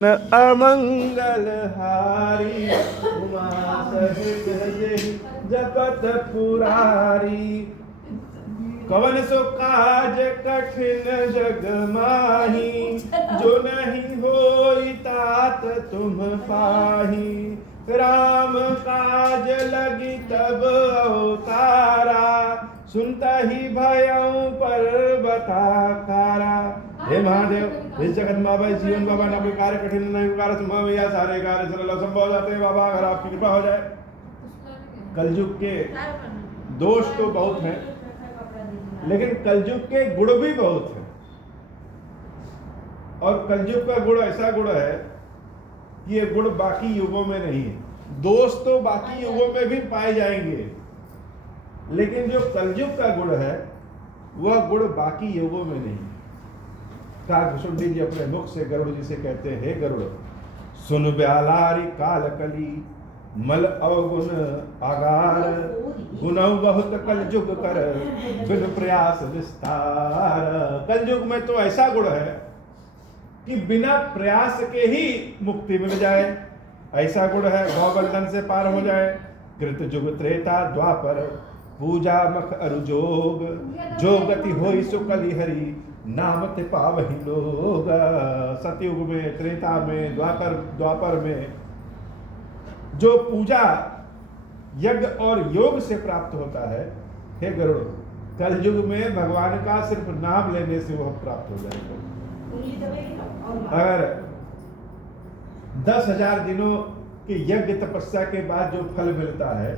अमंगल हारी उमा सहित जपत पुरारी। कवन सो काज कठिन जग माही, जो नहीं होई तात तुम पाही। राम काज लगी तब अवतारा, सुनता ही भयं पर्वताकारा। हे महादेव, इस जगत में भाई जीवन बाबा ना कोई कार्य कठिन नहीं कार्य संभव या सारे कार्य सरल असंभव हो जाते हैं बाबा, अगर आपकी कृपा हो जाए। कलयुग के दोष तो बहुत हैं, लेकिन कलयुग के गुण भी बहुत हैं। और कलयुग का गुण ऐसा गुण है कि ये गुण बाकी युगों में नहीं है। दोष तो बाकी युगों में भी पाए जाएंगे, लेकिन जो कलयुग का गुण है वह गुण बाकी युगों में नहीं। काकभूषुंडी जी अपने मुख से गरुड़ जी से कहते हैं, हे गरुड़ सुन ब्यालारी काल कली, मल अवगुण आगार। गुणौ बहुत कलयुग कर बिन प्रयास विस्तार। कलयुग में तो ऐसा गुण है कि बिना प्रयास के ही मुक्ति मिल जाए, ऐसा गुण है। गौबंधन से पार हो जाए। कृत युग त्रेता द्वापर, पूजा मख अरु जोग। जो गति होई सो कलि हरि, नाम ते पावहि लोग। सतयुग में, त्रेता में, द्वापर में जो पूजा यज्ञ और योग से प्राप्त होता है, हे गरुड़, कल युग में भगवान का सिर्फ नाम लेने से वह प्राप्त हो जाएगा। अगर 10,000 दिनों के यज्ञ तपस्या के बाद जो फल मिलता है,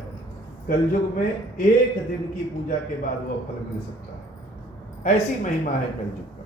कलयुग में 1 दिन की पूजा के बाद वह फल मिल सकता है। ऐसी महिमा है कलयुग का।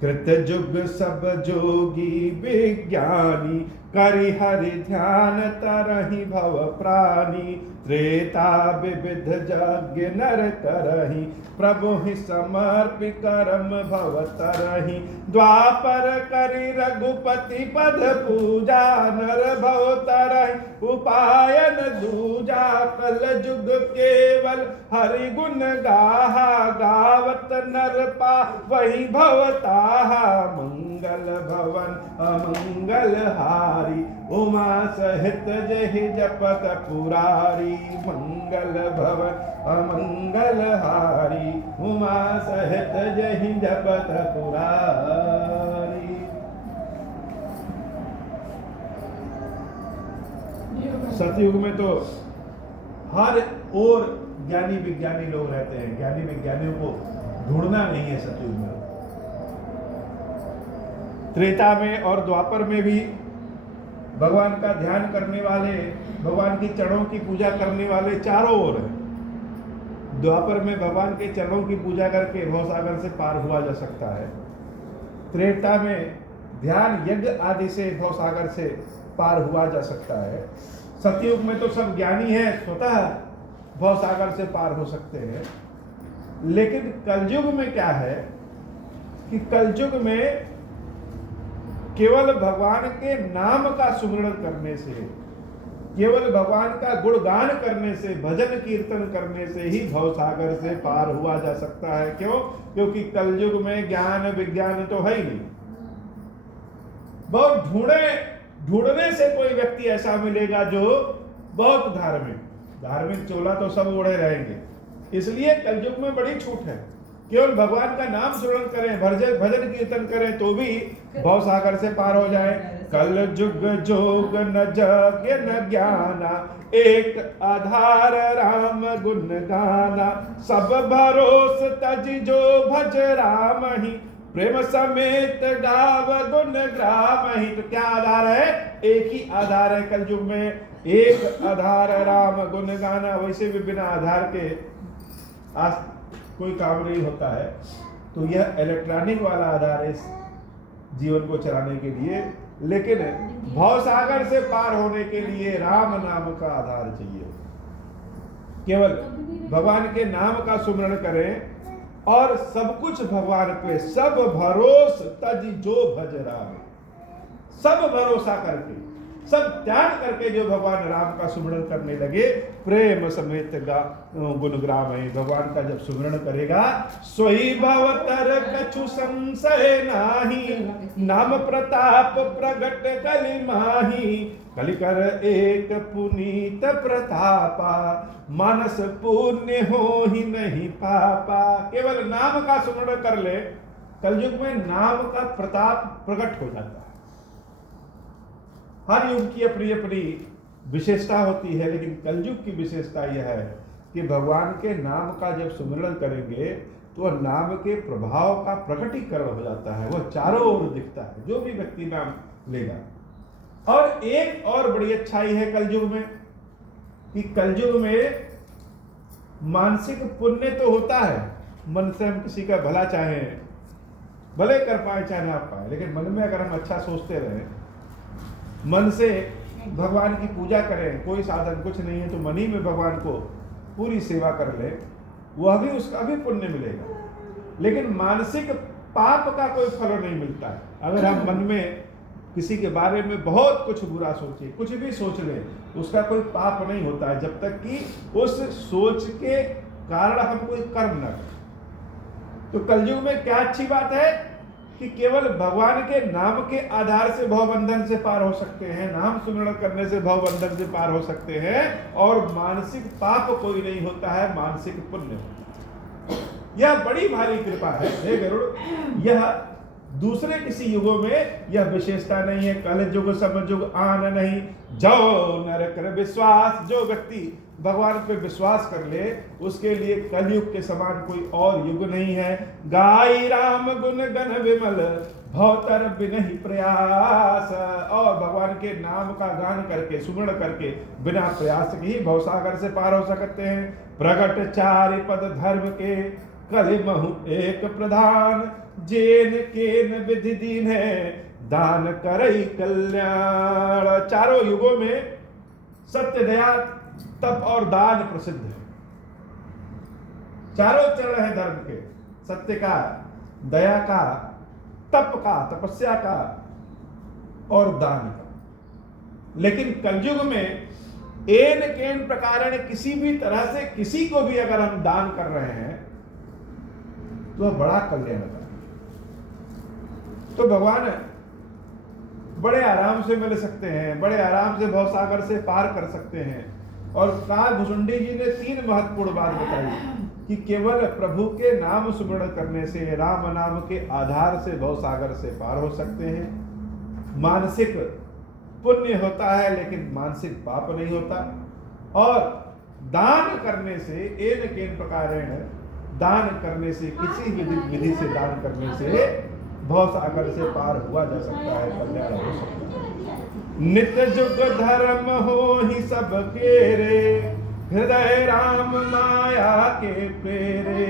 कृतयुग सब जोगी विज्ञानी, करि हरि ध्यान तरहि भव प्राणी। त्रेता विविध यज्ञ नर करहि, प्रभु ही समर्पि कर्म भव तरहि। द्वापर करि रघुपति पद पूजा, नर भव तरहि उपायन दूजा। कल युग केवल हरि गुण गाहा, गावत नर पा वही भवताहा। मंगल भवन अमंगल हारी, उमा सहित जहि जपत पुरारी। मंगल भवन अमंगल हारी, उमा सहित जहि जपत पुरारी। सतयुग में तो हर ओर ज्ञानी विज्ञानी लोग रहते हैं। ज्ञानी विज्ञानियों को ढूंढना नहीं है सतयुग में। त्रेता में और द्वापर में भी भगवान का ध्यान करने वाले, भगवान की चरणों की पूजा करने वाले चारों ओर हैं। द्वापर में भगवान के चरणों की पूजा करके भवसागर से पार हुआ जा सकता है। त्रेता में ध्यान यज्ञ आदि से भवसागर से पार हुआ जा सकता है। सतयुग में तो सब ज्ञानी हैं, स्वतः भवसागर से पार हो सकते हैं। लेकिन कलयुग में क्या है कि कलयुग में केवल भगवान के नाम का सुमिरन करने से, केवल भगवान का गुणगान करने से, भजन कीर्तन करने से ही भवसागर से पार हुआ जा सकता है। क्यों? क्योंकि कलयुग में ज्ञान विज्ञान तो है ही नहीं। बहुत ढूंढने से कोई व्यक्ति ऐसा मिलेगा जो बहुत धार्मिक चोला तो सब ओढ़े रहेंगे। इसलिए कलयुग में बड़ी छूट है। केवल भगवान का नाम स्मरण करें, भजन कीर्तन करें तो भी भवसागर से पार हो जाए। कल युग जोग न जग न ज्ञाना, एक आधार राम गुण गाना। सब भरोस तज जो भज राम ही, प्रेम समेत गाव गुण ग्राम ही। तो क्या आधार है? एक ही आधार है कलयुग में, एक आधार राम गुण गाना। वैसे भी बिना आधार के आज कोई काम नहीं होता है। तो यह इलेक्ट्रॉनिक वाला आधार है इस जीवन को चलाने के लिए। लेकिन भवसागर से पार होने के लिए राम नाम का आधार चाहिए। केवल भगवान के नाम का सुमरण करें और सब कुछ भगवान पे, सब भरोस तज जो भज राम। सब भरोसा करके, सब त्याग करके जो भगवान राम का सुमिरन करने लगे, प्रेम समेत गुणग्राम है, भगवान का जब सुमिरन करेगा, सोई भवतर कछु संशय नाही, नाम प्रताप प्रगट कलि माही, कलिकर एक पुनीत प्रतापा, मानस पुण्य हो ही नहीं पापा। केवल नाम का सुमिरन कर ले, कलयुग में नाम का प्रताप प्रकट हो जाता है। हर युग की अपनी अपनी विशेषता होती है, लेकिन कलयुग की विशेषता यह है कि भगवान के नाम का जब सुमिरन करेंगे तो वह नाम के प्रभाव का प्रकटीकरण हो जाता है, वह चारों ओर दिखता है जो भी व्यक्ति नाम लेगा। और एक और बड़ी अच्छाई है कलयुग में कि कलयुग में मानसिक पुण्य तो होता है, मन से हम किसी का भला चाहें, भले कर पाए चाहे ना पाए, लेकिन मन में अगर हम अच्छा सोचते रहे, मन से भगवान की पूजा करें, कोई साधन कुछ नहीं है तो मन ही में भगवान को पूरी सेवा कर ले, वह भी उसका भी पुण्य मिलेगा। लेकिन मानसिक पाप का कोई फल नहीं मिलता है। अगर हम मन में किसी के बारे में बहुत कुछ बुरा सोचे, कुछ भी सोच ले, उसका कोई पाप नहीं होता है जब तक कि उस सोच के कारण हम कोई कर्म न करें। तो कलयुग में क्या अच्छी बात है कि केवल भगवान के नाम के आधार से भवबंधन से पार हो सकते हैं, नाम सुमिरन करने से भवबंधन से पार हो सकते हैं, और मानसिक पाप कोई नहीं होता है, मानसिक पुण्य होता है। यह बड़ी भारी कृपा है हे गरुड़। यह दूसरे किसी युगों में यह विशेषता नहीं है। कल युग सम युग आन नहीं, जो नर कर विश्वास, जो व्यक्ति भगवान पे विश्वास कर ले उसके लिए कलयुग के समान कोई और युग नहीं है। गाई राम गुण गण विमल, भवतर बिनहि प्रयास। और भगवान के नाम का गान करके, सुमिरन करके, बिना प्रयास के ही भवसागर से पार हो सकते हैं। प्रगट चारि पद धर्म के, कलिमहु एक प्रधान, जेन केन विधि दीन है, दान करई कल्याण। चारों युगों में सत्य, दया, तप और दान प्रसिद्ध है। चारों चरण है धर्म के, सत्य का, दया का, तप का, तपस्या का और दान का। लेकिन कलयुग में एन केन प्रकार किसी भी तरह से किसी को भी अगर हम दान कर रहे हैं तो बड़ा कल्याण है। तो भगवान बड़े आराम से मिल सकते हैं, बड़े आराम से भवसागर से पार कर सकते हैं। और काल भुसुंडी जी ने 3 महत्वपूर्ण बात बताई कि केवल प्रभु के नाम सुमिरन करने से, राम नाम के आधार से भवसागर से पार हो सकते हैं। मानसिक पुण्य होता है लेकिन मानसिक पाप नहीं होता। और दान करने से, एन केन प्रकारेण, दान करने से, किसी विधि से दान करने से भवसागर से पार हुआ जा सकता है, कल्याण हो सकता है। नित्य जुग धर्म हो ही सब केरे, हृदय राम माया के प्रेरे।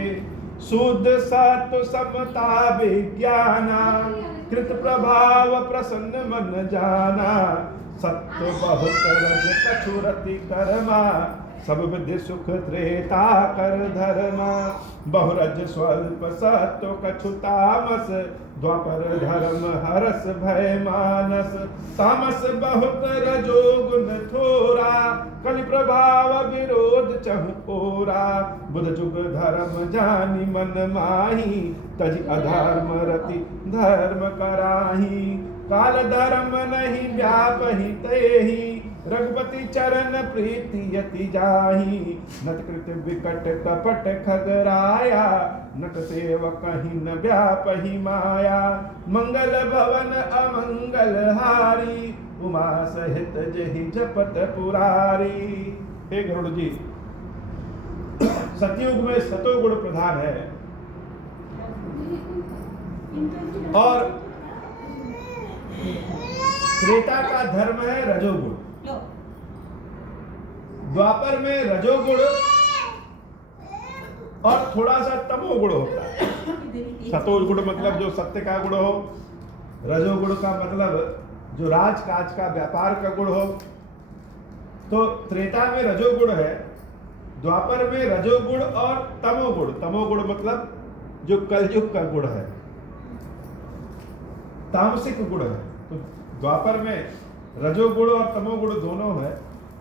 शुद्ध सत्व समता विज्ञाना, कृत प्रभाव प्रसन्न मन जाना। सत्व बहुत रज कछु रति कर्मा, सब विधि सुख त्रेता कर धर्मा। बहुरज स्वल्प सत्व कछु तामस, द्वापर धर्म हरस भय मानस। तामस बहुत रजो गुण थोरा, कलि प्रभाव विरोध चहु ओरा। बुध जुग धर्म जानि मन माही, तज अधर्म रति धर्म कराही। काल धर्म नहीं व्यापहि तेहि, रघुपति चरण प्रीति यति जाही। नट कृत विकट कपट खगराया, नट सेवक कहीं न व्यापहि माया। मंगल भवन अमंगल हारी, उमा सहित जहि जपत पुरारी। हे गरुड़ जी, सतयुग में सतोगुण प्रधान है और त्रेता का धर्म है रजोगुण। द्वापर में रजोगुण और थोड़ा सा तमोगुण होता है। सतोगुण मतलब जो सत्य का गुण हो, रजोगुण का मतलब जो राजकाज का, व्यापार का गुण हो। तो त्रेता में रजोगुण है, द्वापर में रजोगुण और तमोगुण। तमोगुण मतलब जो कलयुग का गुण है, तामसिक गुण है। तो द्वापर में रजोगुण और तमोगुण दोनों है,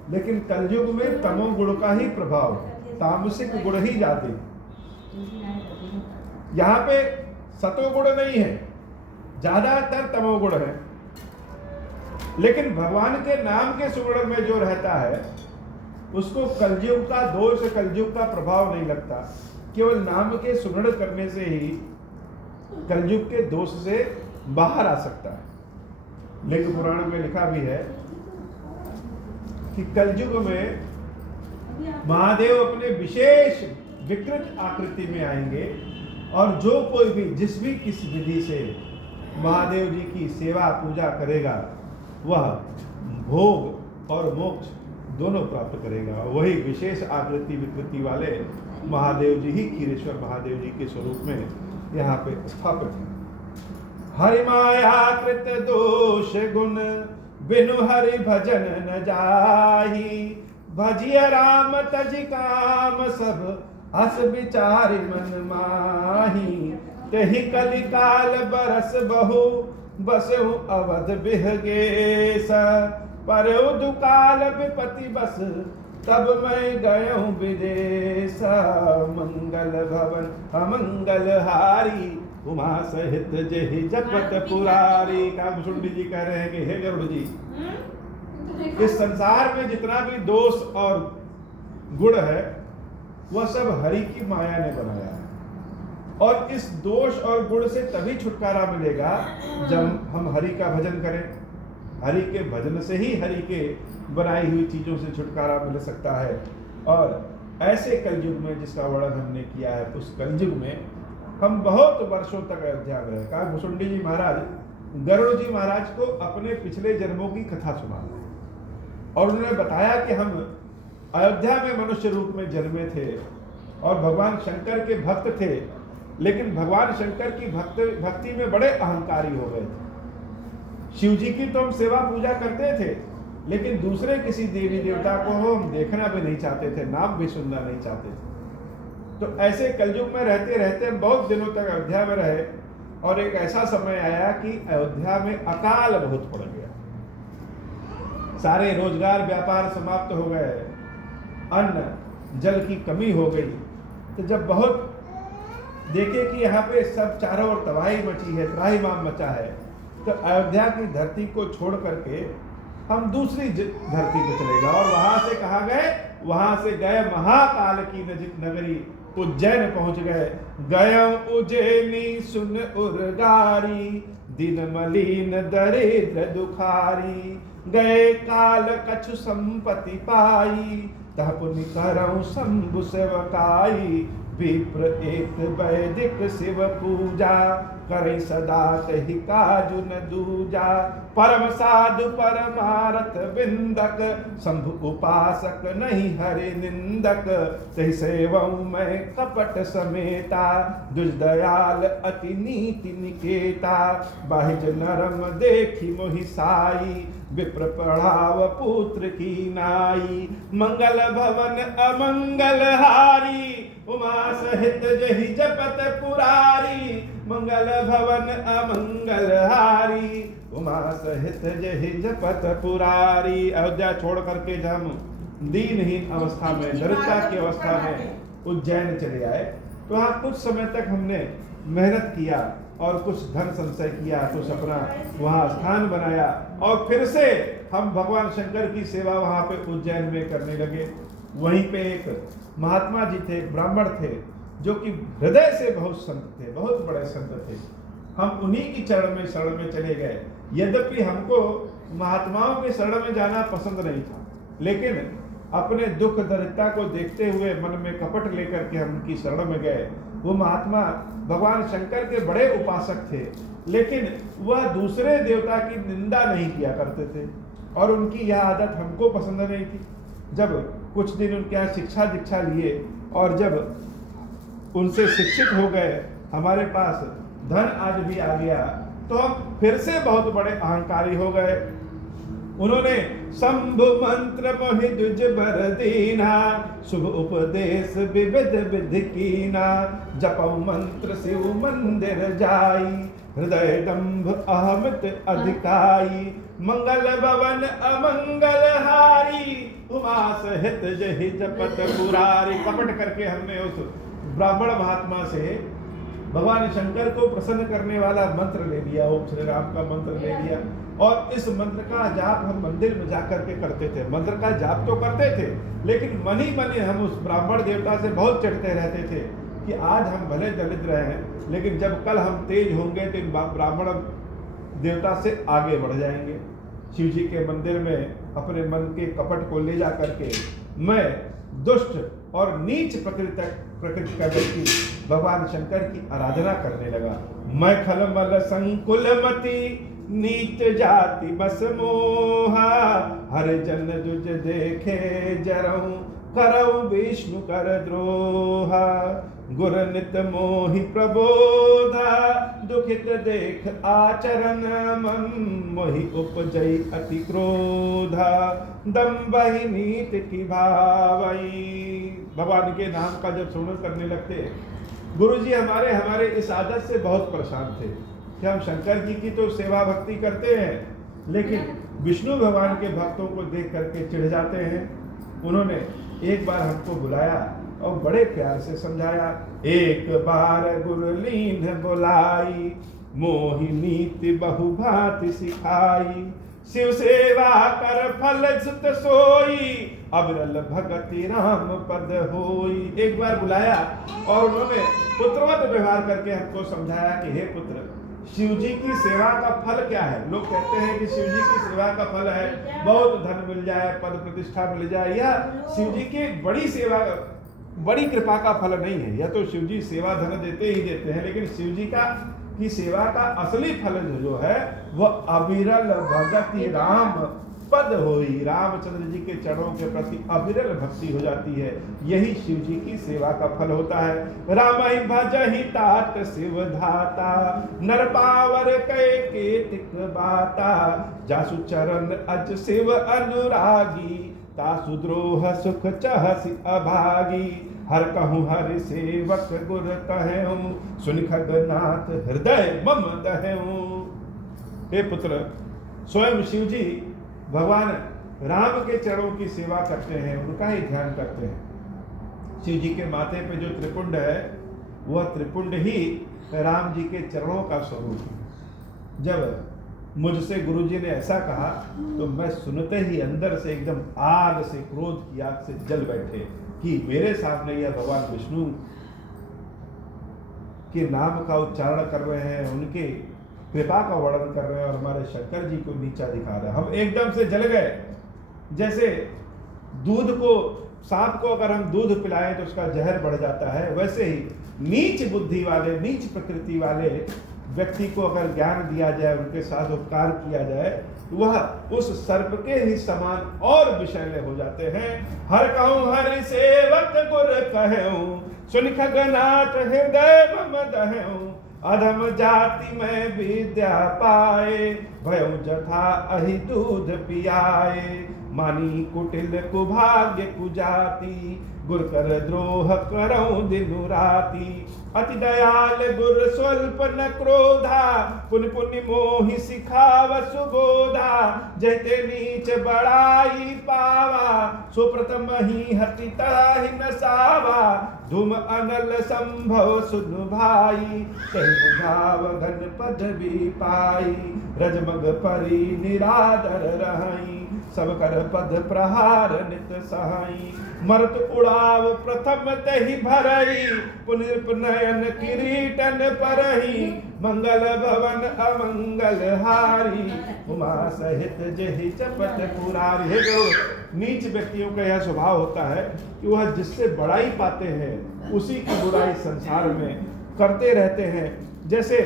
लेकिन कलयुग में तमोगुण का ही प्रभाव है, तामसिक गुण ही जाते हैं। यहाँ पे सतोगुण नहीं है, ज्यादातर तमोगुण है। लेकिन भगवान के नाम के सुगुण में जो रहता है उसको कलयुग का दोष, कलयुग का प्रभाव नहीं लगता। केवल नाम के सुगुण करने से ही कलयुग के दोष से बाहर आ सकता है। लिंग पुराण में लिखा भी है कि कलयुग में महादेव अपने विशेष विकृत आकृति में आएंगे और जो कोई भी जिस भी किस विधि से महादेव जी की सेवा पूजा करेगा वह भोग और मोक्ष दोनों प्राप्त करेगा। वही विशेष आकृति विकृति वाले महादेव जी ही क्षीरेश्वर महादेव जी के स्वरूप में यहाँ पे स्थापित है। हरि माया कृत दोष गुण बिनु हरि भजन न जाही, भजिय राम तज काम सब अस विचारि मन माही। तेहि कलि काल बरस बहु बसहु अवध बिहगेश, पर दुकाल विपति बस तब मैं गयहूँ विदेश। मंगल भवन अमंगल हारी उमा सहित जेहि जपत पुरारी। कामसुंडी जी कह रहे हैं कि हे गरुड़ जी, इस संसार में जितना भी दोष और गुण है वह सब हरि की माया ने बनाया है, और इस दोष और गुण से तभी छुटकारा मिलेगा जब हम हरि का भजन करें। हरि के भजन से ही हरि के बनाई हुई चीजों से छुटकारा मिल सकता है। और ऐसे कलयुग में जिसका वर्णन हमने किया है, उस कलयुग में हम बहुत वर्षों तक अयोध्या में रहे। कहा भुसुंडी जी महाराज गरुड़ जी महाराज को अपने पिछले जन्मों की कथा सुना और उन्होंने बताया कि हम अयोध्या में मनुष्य रूप में जन्मे थे और भगवान शंकर के भक्त थे, लेकिन भगवान शंकर की भक्ति में बड़े अहंकारी हो गए थे। शिव जी की तो हम सेवा पूजा करते थे, लेकिन दूसरे किसी देवी देवता को हम देखना भी नहीं चाहते थे, नाम भी सुनना नहीं चाहते थे। तो ऐसे कलयुग में रहते रहते हम बहुत दिनों तक अयोध्या में रहे, और एक ऐसा समय आया कि अयोध्या में अकाल बहुत पड़ गया। सारे रोजगार व्यापार समाप्त हो गए, अन्न जल की कमी हो गई। तो जब बहुत देखे कि यहाँ पे सब चारों ओर तबाही मची है, त्राहिमाम मचा है, तो अयोध्या की धरती को छोड़ करके हम दूसरी धरती पे चले गए। और वहां से गए महाकाल की नगरी उज्जैन पहुंच गए। गए उज्जैनी सुन उर्गारी, दिन मलिन दरिद्र दुखारी। गए काल कछु संपत्ति पाई, तह पुनि करऊं शंभु सेवकाई। विप्र एक वैदिक शिव पूजा, करे सदा तहि काजु न दूजा। परम साधु परमारथ बिंदक, शंभु उपासक नहीं हरि निंदक। तहि सेवऊं मैं कपट समेता, दुज दयाल अति नीति निकेता। बाहिज नरम देखी मोहि साई, विप्र पढ़ाव पुत्र की नाई। मंगल भवन अमंगल हारी, उमा सहित जहि जपत पुरारी। मंगल भवन अमंगल हारी, उमा सहित जहि जपत पुरारी। अयोध्या छोड़ करके जब हम दीनहीन अवस्था में, दरिद्रता की अवस्था में उज्जैन चले आए, तो वहाँ कुछ समय तक हमने मेहनत किया और कुछ धन संचय किया, कुछ अपना वहाँ स्थान बनाया, और फिर से हम भगवान शंकर की सेवा वहाँ पे उज्जैन में करने लगे। वहीं पे एक महात्मा जी थे, ब्राह्मण थे, जो कि हृदय से बहुत संत थे, बहुत बड़े संत थे। हम उन्हीं की शरण में चले गए। यद्यपि हमको महात्माओं के शरण में जाना पसंद नहीं था, लेकिन अपने दुख दरिद्रता को देखते हुए मन में कपट लेकर के हम उनकी शरण में गए। वो महात्मा भगवान शंकर के बड़े उपासक थे, लेकिन वह दूसरे देवता की निंदा नहीं किया करते थे, और उनकी यह आदत हमको पसंद नहीं थी। जब कुछ दिन उनके यहाँ शिक्षा दीक्षा लिए और जब उनसे शिक्षित हो गए, हमारे पास धन आज भी आ गया, तो हम फिर से बहुत बड़े अहंकारी हो गए। उन्होंने शंभु मंत्र मोहि द्विज बर दीना, शुभ उपदेश विविध विधि कीना, जपौ मंत्र शिव मंदिर जाई, हृदय दंभ अहमित अधिकाई, मंगल भवन अमंगल हारी, उमा सहित जहि जपत पुरारी। कपट करके हमने उस ब्राह्मण महात्मा से भगवान शंकर को प्रसन्न करने वाला मंत्र ले लिया, ओम श्री राम का मंत्र ले लिया, और इस मंत्र का जाप हम मंदिर में जाकर के करते थे। मंत्र का जाप तो करते थे, लेकिन मन ही मन हम उस ब्राह्मण देवता से बहुत चिढ़ते रहते थे कि आज हम भले दलित रहे हैं, लेकिन जब कल हम तेज होंगे तो इन ब्राह्मण देवता से आगे बढ़ जाएंगे। शिव जी के मंदिर में अपने मन के कपट को ले जा करके मैं दुष्ट और नीच प्रकृति का व्यक्ति भगवान शंकर की आराधना करने लगा। मैं खलमल संकुल मति, नीच जाति बस मोहा, हर जन जुज देखे जरऊं, करऊं विष्णु कर द्रोहा, गुर नित मोहि प्रबोधा, दुखित देख आचरण मन, मोहि उपजई अति क्रोधा, दम्भहि नीति की भावई। भगवान के नाम का जब सुमिरन करने लगते, गुरुजी हमारे इस आदत से बहुत परेशान थे कि हम शंकर जी की तो सेवा भक्ति करते हैं, लेकिन विष्णु भगवान के भक्तों को देख करके चिढ़ जाते हैं। उन्होंने एक बार हमको बुलाया और बड़े प्यार से समझाया। एक बार गुरुलीन बुलाई, मोहि नीति बहु भांति सिखाई, शिव सेवा कर फल सुत सोई, अविरल भगति राम पद होई। एक बार बुलाया और उन्होंने पुत्रवत व्यवहार करके हमको समझाया कि हे पुत्र, शिव जी की सेवा का फल क्या है। लोग कहते हैं कि शिव जी की सेवा का फल है बहुत धन मिल जाए, पद प्रतिष्ठा मिल जाए, या शिव जी की बड़ी सेवा बड़ी कृपा का फल नहीं है। यह तो शिव जी सेवा धन देते ही देते हैं, लेकिन शिव जी की सेवा का असली फल जो है वह अविरल भगति राम पद होई। रामचंद्र जी के चरणों के प्रति अविरल भक्ति हो जाती है, यही शिव जी की सेवा का फल होता है। रामहि भजहि तात शिव धाता, नर पावर कै केतिक बाता, जासु चरण अज शिव अनुरागी, तासु द्रोह सुख चहसि अभागी, हर कहूँ हरि सेवक गुर कहूँ, सुनि खगनाथ हृदय मम दहूँ। हे पुत्र, स्वयं शिव जी भगवान राम के चरणों की सेवा करते हैं, उनका ही ध्यान करते हैं। शिव जी के माथे पे जो त्रिपुंड है वह त्रिपुंड ही राम जी के चरणों का स्वरूप है। जब मुझसे गुरुजी ने ऐसा कहा तो मैं सुनते ही अंदर से एकदम आग से, क्रोध की आग से जल बैठे कि मेरे सामने यह भगवान विष्णु के नाम का उच्चारण कर रहे हैं, उनके कृपा का वर्णन कर रहे हैं और हमारे शंकर जी को नीचा दिखा रहे हैं। हम एकदम से जल गए। जैसे दूध को, सांप को अगर हम दूध पिलाएं तो उसका जहर बढ़ जाता है, वैसे ही नीच बुद्धि वाले, नीच प्रकृति वाले व्यक्ति को अगर ज्ञान दिया जाए, उनके साथ उपकार किया जाए, वह उस सर्प के ही समान और विषैले हो जाते हैं। हर कहूँ हरि सेवक गुर कहूँ, सुनि खगनाथ हृदय मम दहूँ, अधम जाति में विद्या पाए, भयउ जथा अहि दूध पियाए, मानी कुटिल कुभाग्य कुजाति, गुर कर द्रोह करऊं दिनु राति, अति दयाल गुर स्वल्प न क्रोधा, पुनि पुनि मोहि सिखाव सुबोधा, जैते नीच बड़ाई पावा, सुप्रथम ही हति ताहि न सावा, धूम अनल संभव सुनु भाई, तहि भाव घन पदवी पाई, रजमग परि निरादर रहाई, सब कर पद प्रहार नित सहाई, मरत उड़ाव प्रथम तहि भरई, पुनर्प नयन किरीटन परही, मंगल भवन अमंगल हारी, उमा सहित जहि चपत पुरारी। है जो नीच व्यक्तियों का यह स्वभाव होता है कि वह जिससे बड़ाई पाते हैं उसी की बुराई संसार में करते रहते हैं। जैसे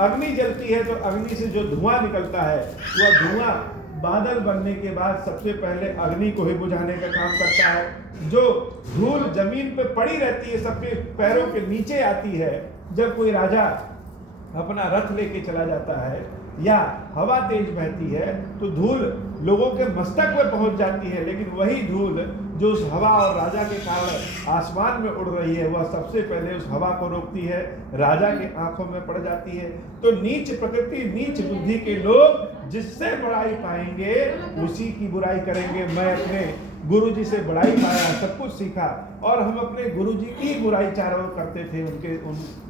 अग्नि जलती है तो अग्नि से जो धुआं निकलता है वह धुआं बादल बनने के बाद सबसे पहले अग्नि को ही बुझाने का काम करता है। जो धूल जमीन पे पड़ी रहती है, सबके पैरों के नीचे आती है, जब कोई राजा अपना रथ लेके चला जाता है या हवा तेज बहती है तो धूल लोगों के मस्तक में पहुंच जाती है, लेकिन वही धूल जो उस हवा और राजा के कारण आसमान में उड़ रही है, वह सबसे पहले उस हवा को रोकती है, राजा के आंखों में पड़ जाती है। तो नीच प्रकृति, नीच बुद्धि के लोग जिससे बड़ाई पाएंगे उसी की बुराई करेंगे। मैं अपने गुरु जी से बड़ाई पाया, सब कुछ सीखा, और हम अपने गुरु जी की बुराई चारों ओर करते थे,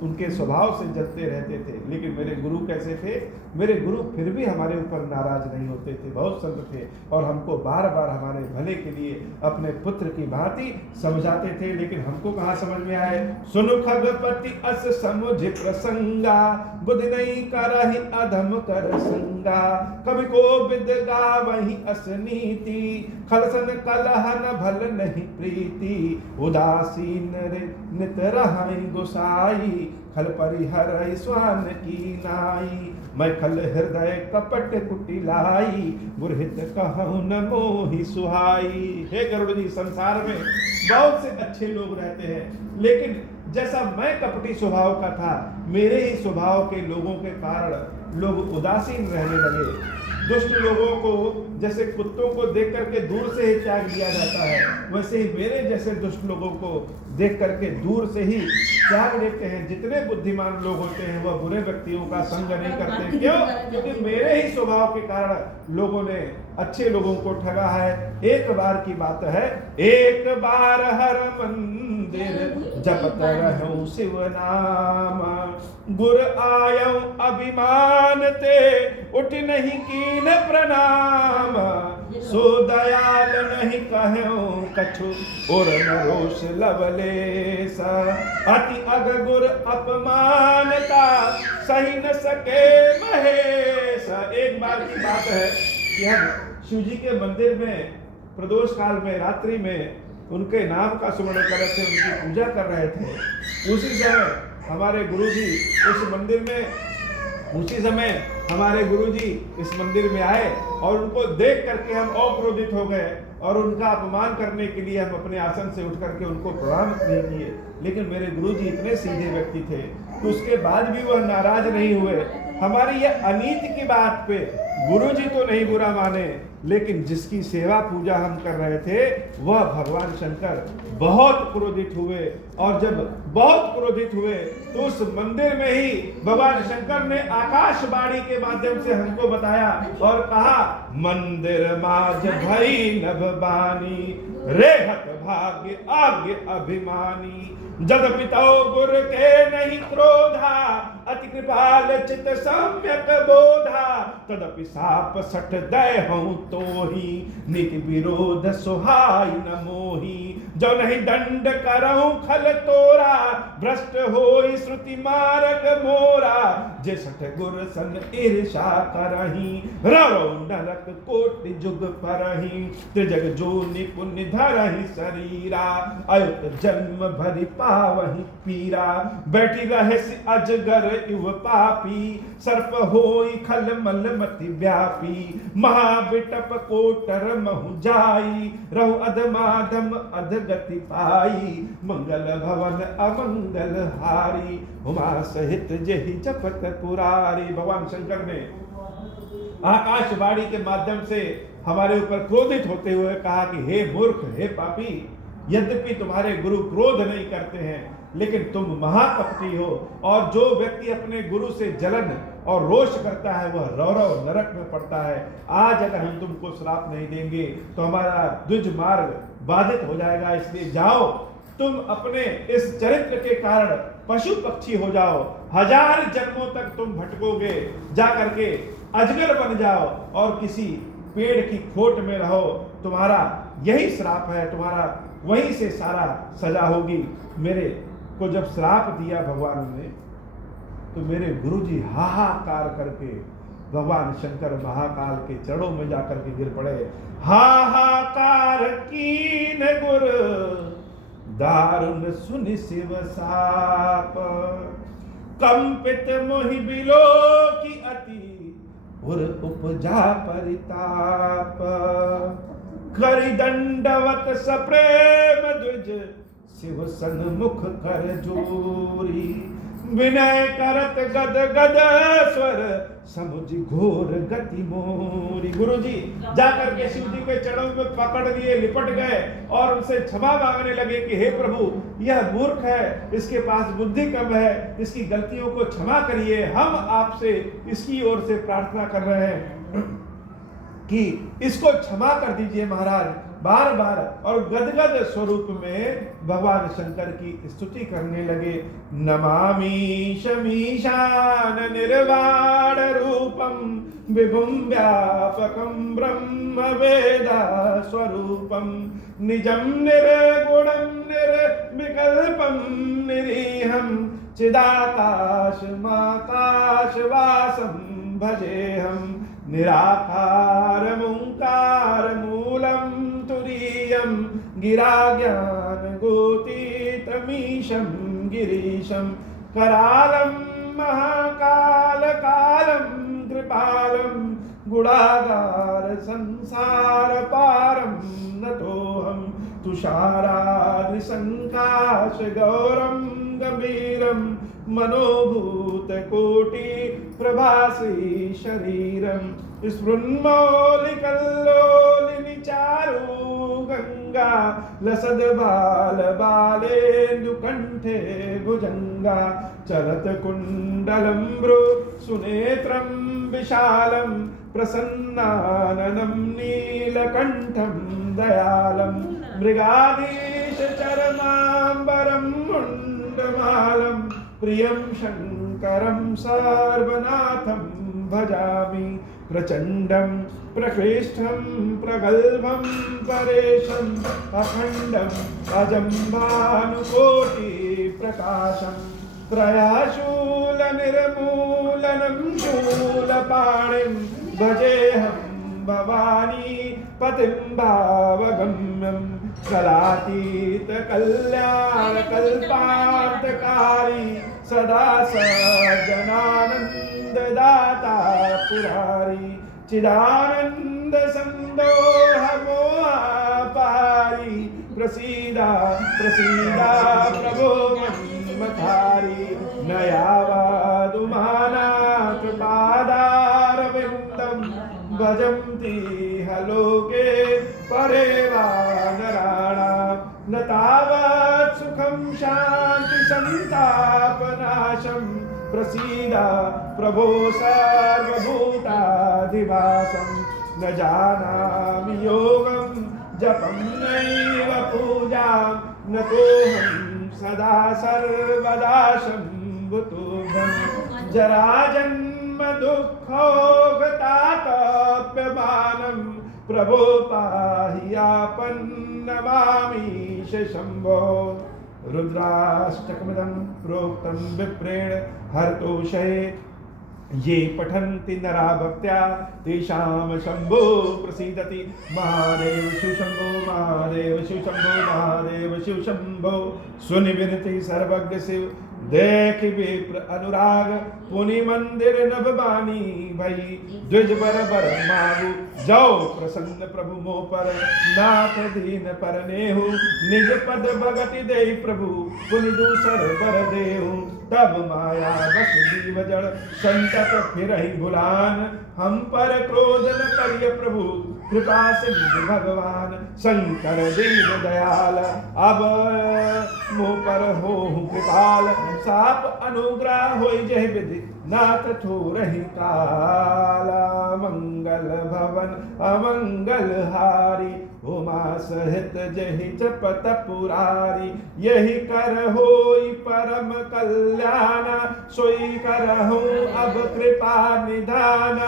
उनके स्वभाव से जलते रहते थे। लेकिन मेरे गुरु कैसे थे? मेरे गुरु फिर भी हमारे ऊपर नाराज नहीं होते थे, बहुत संत थे, और हमको बार बार हमारे भले के लिए अपने पुत्र की भांति समझाते थे। लेकिन हमको कहाँ समझ में आए? सुन खगपति अस समुझ प्रसंगा, बुध नहीं करहि अधम कर संगा, कवि को विद गावहि अस नीति, खलसन कलहन भल नहीं प्रीति, उदासीन नित रहहि गोसाई, खल परिहर स्वान की नाई, मैं खल हृदय कपट कुटिलाई, गुरहित कहूँ न मोहि सुहाई। हे गरुड़ जी, संसार में बहुत से अच्छे लोग रहते हैं, लेकिन जैसा मैं कपटी स्वभाव का था, मेरे ही स्वभाव के लोगों के कारण लोग उदासीन रहने लगे। दुष्ट लोगों को जैसे कुत्तों को देख करके दूर से ही त्याग दिया जाता है, वैसे ही मेरे जैसे दुष्ट लोगों को देख करके दूर से ही त्याग देते हैं। जितने बुद्धिमान लोग होते हैं वह बुरे व्यक्तियों का संग नहीं करते। क्यों? क्योंकि मेरे ही स्वभाव के कारण लोगों ने अच्छे लोगों को ठगा है। एक बार की बात है, एक बार हर मंदिर जपत रहूं शिव नाम, गुर आयऊ अभिमान ते उठ नहीं कीन प्रणाम, सो दयाल नहीं कहूं कछु और न रोष लवलेस, अति अग गुर अपमान का सही न सके महेश। एक बार की बात है कि हम शिव जी के मंदिर में प्रदोष काल में रात्रि में उनके नाम का सुमरण कर रहे थे, उनकी पूजा कर रहे थे। उसी समय हमारे गुरुजी उस मंदिर में, उसी समय हमारे गुरुजी इस मंदिर में आए और उनको देख करके हम अक्रोधित हो गए और उनका अपमान करने के लिए हम अपने आसन से उठ करके उनको प्रणाम नहीं किए। लेकिन मेरे गुरुजी इतने सीधे व्यक्ति थे कि उसके बाद भी वह नाराज नहीं हुए। हमारी यह अनीति की बात पे गुरुजी तो नहीं बुरा माने, लेकिन जिसकी सेवा पूजा हम कर रहे थे वह भगवान शंकर बहुत क्रोधित हुए। और जब बहुत क्रोधित हुए तो उस मंदिर में ही भगवान शंकर ने आकाशवाणी के माध्यम से हमको बताया और कहा, मंदिर माज भई नभ बानी, रेहत भाग्य आग्य अभिमानी, जद पितो गुर के नहीं क्रोधा, अति कृपाल चित सम्यक बोधा, तदपि साप सठ दय हूँ तो ही, नीति विरोध सुहाई न मोही, जो नहीं दंड करऊं खल तोरा, भ्रष्ट होई श्रुति मार्ग मोरा, जे सठ गुर सन ईर्षा करही, ररो नरक कोटि जुग परही, त्रिजग जोनि पुण्य धरही शरीरा, अयुत जन्म भरि पावहि पीरा, बैठी रहसि अजगर युव पापी, सर्प होई खल मल मति व्यापी, महाविटप कोटर महु जाई, रहु अधमाधम अधगति पाई, मंगल भवन अमंगल हारी, उमा सहित जेहि जपत पुरारी। भगवान शंकर ने आकाशवाणी के माध्यम से हमारे ऊपर क्रोधित होते हुए कहा कि हे मूर्ख, हे पापी, यद्यपि तुम्हारे गुरु क्रोध नहीं करते हैं लेकिन तुम महाकपटी हो, और जो व्यक्ति अपने गुरु से जलन और रोष करता है वह रौरव नरक में पड़ता है। आज अगर हम तुमको श्राप नहीं देंगे तो हमारा द्विज मार्ग बाधित हो जाएगा, इसलिए जाओ तुम अपने इस चरित्र के कारण पशु पक्षी हो जाओ, 1000 जन्मों तक तुम भटकोगे, जा करके अजगर बन जाओ और किसी पेड़ की खोट में रहो, तुम्हारा यही श्राप है, तुम्हारा वहीं से सारा सजा होगी। मेरे को जब श्राप दिया भगवान ने तो मेरे गुरुजी हाहाकार करके भगवान शंकर महाकाल के चरणों में जाकर के गिर पड़े। हाहाकार कीन गुर दारुण सुनि शिव साप, कंपित मोहि बिलो की अति उर उपजा परिताप, करि दंडवत सप्रेम द्विज शिव सन्मुख कर जोरी, विनय करत गद गद स्वर समुझ घोर गति मोरी। गुरु जी जाकर के शिव जी के चरणों में पकड़ लिए, लिपट गए और उनसे क्षमा मांगने लगे कि हे प्रभु, यह मूर्ख है, इसके पास बुद्धि कम है, इसकी गलतियों को क्षमा करिए। हम आपसे इसकी ओर से प्रार्थना कर रहे हैं कि इसको क्षमा कर दीजिए महाराज, बार बार। और गदगद स्वरूप में भगवान शंकर की स्तुति करने लगे। नमामि शमीशान निर्वाण रूपम विभुम व्यापकम ब्रह्म वेदा स्वरूपम निजम निर्गुणम निर्विकल्पम निरीहम चिदाकाश माकाश वासम भजेहम निराकार मुंकार मूलम तुरीयम गिरा ज्ञान गोतीतमीशम गिरीशम करालम महाकाल कालम कृपालम गुणागार संसार पारम नतोहम तुषारादि संकाश गौरम गंभीरम मनोभूत कोटि प्रभासी शरीरम स्फुन्मौलिकल्लोलिनी चारु गंगा लसद बाल बालेन्दु कंठे भुजंगा चरत कुंडलम भ्रू सुनेत्रम विशालम प्रसन्नाननं नीलकंठम दयालम मृगाधीश चरमांबरम मुंडमालम प्रियं शंकरं सर्वनाथं भजामि प्रचंडं प्रकृष्टं प्रगल्भं परेशं अखंडं अजं भानुकोटि प्रकाशं त्रयाशूल निर्मूलनं शूलपाणिं भजेऽहं भवानी पतिं भावगम्यं कलातीत कल्याण कल्पान्तकारी सदा सज्जनानंद दाता पुरारी चिदानंद संदोह मोहापारी प्रसीदा प्रसीदा प्रभो मन्मथारी नयावादुमानाथ पादारविन्दं भजन्ति हलोके परे वा नराणां न तावत् सुखं शान्ति संतापनाशं प्रसीदा प्रभो सर्वभूताधिवासं न जानामि योगं जपं नैव पूजां न तोऽहं सदा सर्वदा शम्भुतुभ्यं जराजन्म दुःखोगतातप्यमानं प्रभो पाहि आपन्नमामीश शम्भो। रुद्राष्टकमिदं प्रोक्तं विप्रेण हरतोषये ये पठन्ति नरा भक्त्या तेषां शम्भो प्रसीदति। महादेव शिव शम्भो महादेव शिव शम्भो महादेव शिव शम्भो। सुनि विनति सर्वज्ञ शिव देख विप्र अनुराग पुनि मंदिर नभवानी भई द्विज बर बर मागु जाओ प्रसन्न प्रभु मोह पर नाथ दीन पर नेहु निज पद भगति दे प्रभु पुनि दूसर बर देहु। तब माया बस जीव जड़ संतत फिरहि भुलान हम पर क्रोध न करिय प्रभु कृपा सिंधु भगवान। शंकर दीन दयाल अब मुँह पर हो कृपाल साप अनुग्रह होई जय विधि नाथ थोरहि काला। मंगल भवन अमंगल हारी उमा सहित जहि जपत पुरारी यही कर होई परम कल्याण सोई करहु अब कृपा निधान।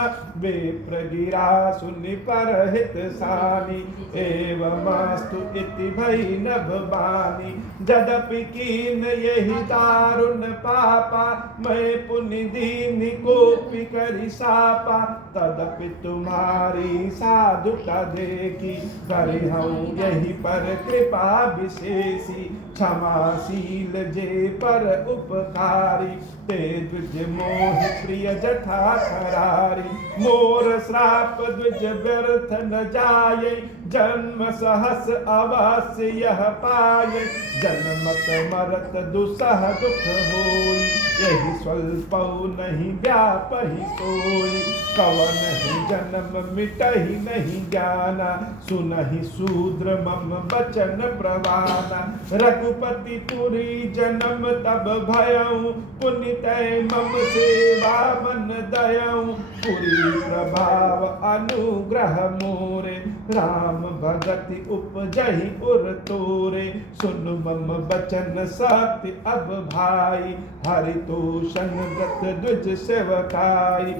विप्र गिरा सुनि परहित सानी एवमास्तु इति भई नभ बानी। जदपि कीन यही दारुण पापा मैं पुनि दीन कोपि करि सापा तदपि तुम्हारी साधुता देखी, करी हूँ यही पर कृपा विशेषी, क्षमाशील जे पर उपकारी, ते द्विज मोह प्रिय जठा करारी, मोर श्राप द्विज व्यर्थ न जाये, जन्म सहस अवश्य यह पाये, जन्मत मरत दुसह दुख होई, यही स्वल्पौ नहीं व्यापहि सोई, कवन ही जन्म मिटहि नहीं ज्ञाना, सुनहि शूद्र मम बचन प्रवाना, रघुपति पुरी जन्म तब भयऊ, पुण्य तै मम सेवा मन दयऊ, पुरी प्रभाव अनुग्रह मोरे, राम भगति उपजहि उर तोरे, सुन मम बचन सत्य अब भाई, हरितोषण व्रत द्विज सेवकाई,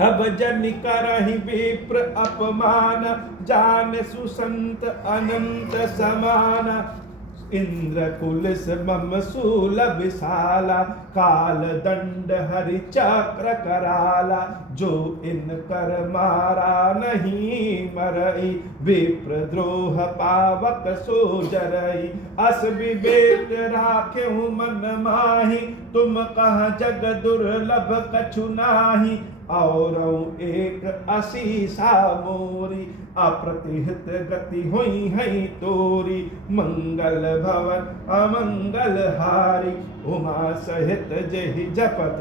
अब जन करहि विप्र अपमान, जान सुसंत अनंत समान, इंद्र कुलस मम शूल विशाला, काल दंड हरि चक्र कराला, जो इन कर मारा नहीं मरई, विप्र द्रोह पावक सो जरई, अस विवेक राखेहु मन माही, तुम कह जग दुर्लभ कछु नाही, और एक असीसा मोरी, अप्रतिहित गति हुई है तोरी, मंगल भवन अमंगल हारी, उमा सहित जेहि जपत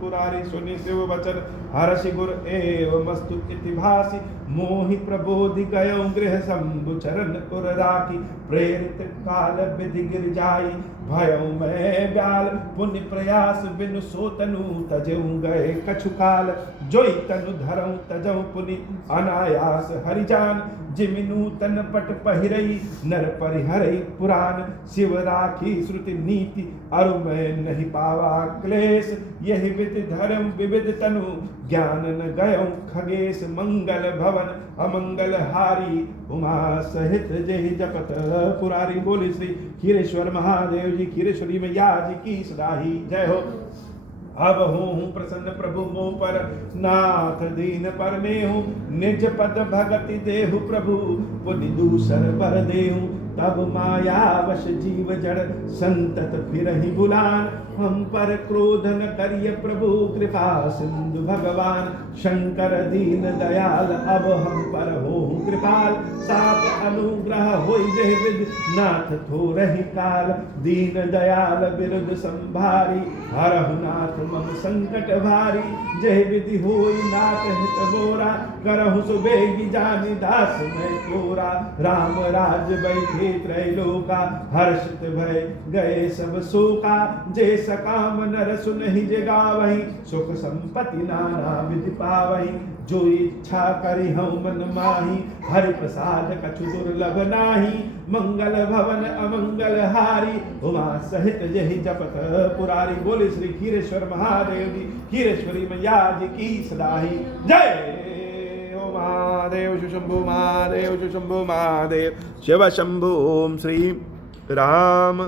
पुरारी, सुनि शिव वचन हर्षि गुर एव मस्तु इति भासी, मोहि प्रबोधि गयो गृह शंभु चरण उर राखी, प्रेरित काल विधि गिर जाई, भयऊ मैं ब्याल, पुण्य प्रयास बिनु सोतनु, तजऊ गए कछु काल, जोई तनु धरऊ तजऊ पुनि, अनायास हरिजान, जिमिनु तन पट पहिरई, नर परिहरई पुराण, शिव राखी श्रुति नीति, अरु मैं नहीं पावा क्लेश, यही विधि धर्म विविध तनु, ज्ञान न गयो खगेश, मंगल भवन अमंगल हारी, उमा सहित जय जपत पुरारी, बोले श्री खीरेश्वर महादेव जी, खीरेश्वरी मैया जी की सदाही जय हो। अब हूँ प्रसन्न प्रभु मोह पर, नाथ दीन पर मेहूँ, निज पद भगति देहु प्रभु, पुनि दूसर बर देहूँ, तब माया वश जीव जड़, संतत फिरहि बुलान, हम पर क्रोध न करिय प्रभु, कृपा सिंधु भगवान, शंकर दीन दयाल, अब हम पर हो कृपाल, साप अनुग्रह होई जय विद, नाथ थोरहि काल, दीन दयाल बिरुद संभारी, हरहु नाथ मम संकट भारी, जय विधि होई नाथ हित बोरा, करहु सुबेगी जानि दास मैं तोरा, राम राज बैठे त्रैलोका, हर्षित भय गए सब शोका, जे सकाम नर सुनहि जे गावहि, सुख संपत्ति नाना विधि पावहि, जो इच्छा करि हूँ मन माही, हरि प्रसाद कछु दुर्लभ नाही, मंगल भवन अमंगल हारी, उमा सहित जहि जपत पुरारी, बोले श्री खीरेश्वर महादेव जी, खीरेश्वरी मैया जी की सदाही जय। महादेव शंभु महादेव शंभु महादेव शिव शंभु, ओम श्री राम।